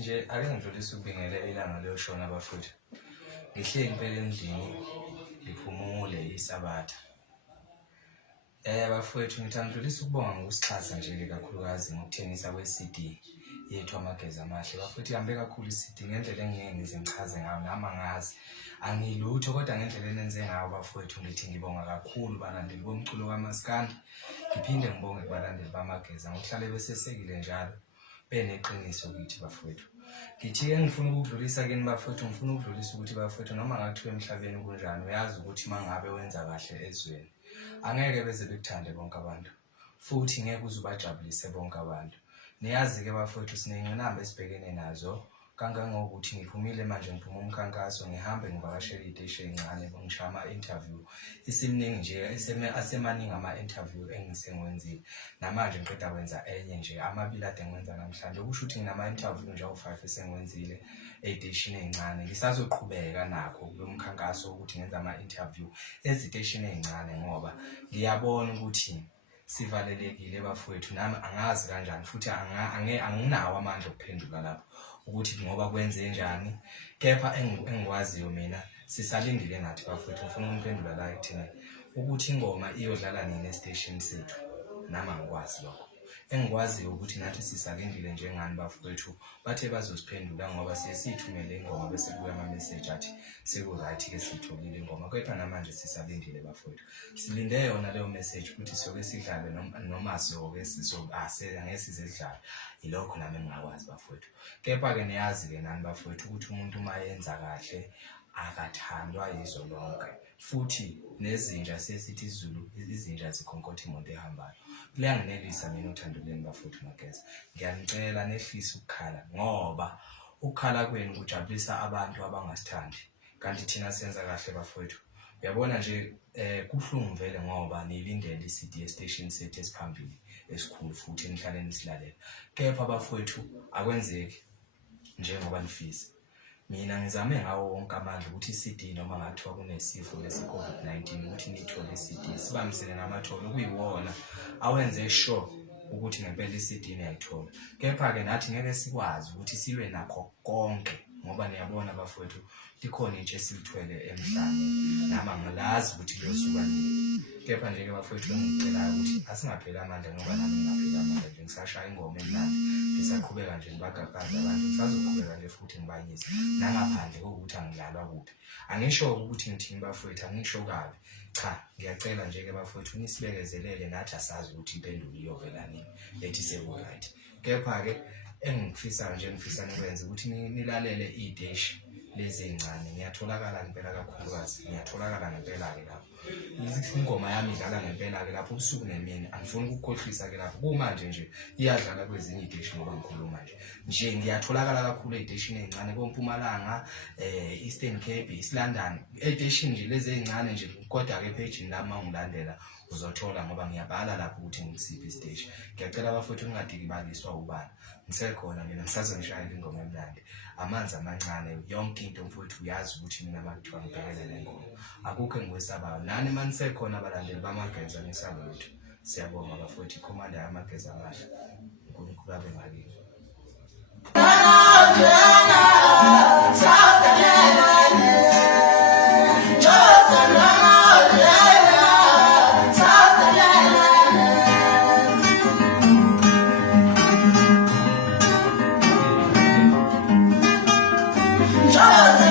ngithi nje ake ngidlulise ukubingelela ilanga leyoshona bafowethu. Ngihleli impela endlini ngiphumule isabatha. Bafowethu ngithi angidlulise ukubonga ngokusixhasa nje kakhulukazi ngokuthengisa kwe-CD yethu amageza amahle. Bafowethu ihambe kakhulu i-CD ngendlela engeke ngize ngichaze ngayo nami angazi. Angilutho kodwa ngendlela enenze ngayo bafowethu ngithi ngibonga kakhulu balandeli bomculo kaMaskandi. Ngiphinde ngibonge kubalandeli bamageza ngokuhlale besesekile njalo beneqiniso kithi bafowethu. Ngithi ngifuna ukudlulisa kini bafowethu, ngifuna ukudlulisa ukuthi bafowethu noma ngathiwa emhlabeni kunjani uyazi ukuthi mangabe wenza kahle ezweni angeke beze bekuthande bonke abantu futhi ngeke uzubajabulise bonke abantu. Niyazi ke bafowethu sinengqinamba esibhekene nazo kangangokuthi ngiphumile manje ngiphuma umkhankaso ngihambe ngivakashela iteshi encane ngisho ama-interview isiminingi nje asemaningi ama-interview engisengwenzile namanje ngiqeda kwenza enye nje amabili ade ngiwenza namhlanje okusho ukuthi nginama-interview nje awu-5 esengwenzile ey'teshini ey'ncane. Ngisazoqhubeka nakho kulo mkhankaso ukuthi ngenza ama-interview eziteshini ey'ncane ngoba ngiyabona ukuthi sivalelekile bafowethu nami angazi kanjani futhi anginawo amandla okuphendula lapho ukuthi ngoba kwenze njani, kepha engikwaziyo mina sisalindile nathi bafowethu. Ngifuna umphendula la ekuthini ukuthi ingoma iyodlala nini estation sethu nami angikwazi lokho. Engikwaziyo ukuthi nathi sisalindile njengani bafowethu bathe bazosiphendula ngoba siyithumele ingoma bese kuya ama-message athi seku-right ke siyitholile ingoma, kepha namanje sisalindile bafowethu. Silinde yona leyo message ukuthi siyoke sidlale noma siyoke angeke sizedlala. Yilokho nami engingakwazi bafowethu, kepha-ke niyazi-ke nani bafowethu ukuthi umuntu uma yenza kahle akathandwa yizo lonke futhi nezinja sesithi isiZulu izinja zikhonkotha imoto ehambayo. Kuyanginelisa mina uthanduleni bafowethu mageza, ngiyanicela nehlise ukukhala ngoba ukukhala kwenu kujabulisa abantu abangasithandi kanti thina senza kahle bafowethu. Uyabona nje kubuhlungu vele ngoba nilindele i-CD station sethu esiphambili esikhulu futhi enihlale nisilalela, kepha bafowethu akwenzeki njengoba nifisa. Mina ngizame ngawo wonke amandla ukuthi i-CD noma ngathiwa kunesifo lesi-COVID-19 ukuthi niyithole i-CD sibambisene namathole okuyiwona awenze sure ukuthi ngempela i-CD niyayithola, kepha-ke nathi ngeke sikwazi ukuthi silwe nakho konke ngoba niyabona bafowethu likhona itshe esilithwele emhlane nami angilazi ukuthi kuyosuka nini. Kepha nje-ke bafowethu engicelayo ukuthi asingapheli amandla ngoba nami ngingapheli amandla nje ngisashaya ingoma emnandi ngisaqhubeka nje ngibagaqaze abantu ngisazoqhubeka nje futhi ngibanyise nangaphandle kokuthi angidlalwa kuphi. Angisho ukuthi ngithini bafowethu, angisho kabi, cha ngiyacela nje-ke bafowethu nisibekezelele nathi asazi ukuthi impendulo iyovela nini lethi seku-right. Kepha-ke engikufisayo nje ngifisa nikwenze ukuthi nilalele iy'teshi lezi ey'ncane. Ngiyatholakala ngempela kakhulukazi, ngiyatholakala ngempela-ke lapho ingoma yami idlala ngempela-ke lapho ubusuku nemini. Angifuni ukukukhohlisa-ke lapho kumanje nje iyadlala kwezinye iy'teshi ngoba ngikhuluma nje ngiyatholakala kakhulu ey'teshini ey'ncane koMpumalanga, Eastern Cape, East London, ey'teshini nje lezi ey'ncane nje. Kodwa-ke ephejini lami ungilandela uzothola ngoba ngiyabhala lapho ukuthi ngisiphi isiteshi. Ngiyacela bafowethu ningadikibaliswa ubani, ngisekhona mina ngisazonishayela ingoma emnandi, amanzi amancane, yonke into mfowethu uyazi ukuthi mina makuthiwa ngibhekele le ngoma akukho engikwesabayo. Nani manisekhona abalandeli bamageza nisalutho. Siyabonga bafowethu, ikhomanda yamageza amahle, uNkulunkulu abe ngakini. Charles!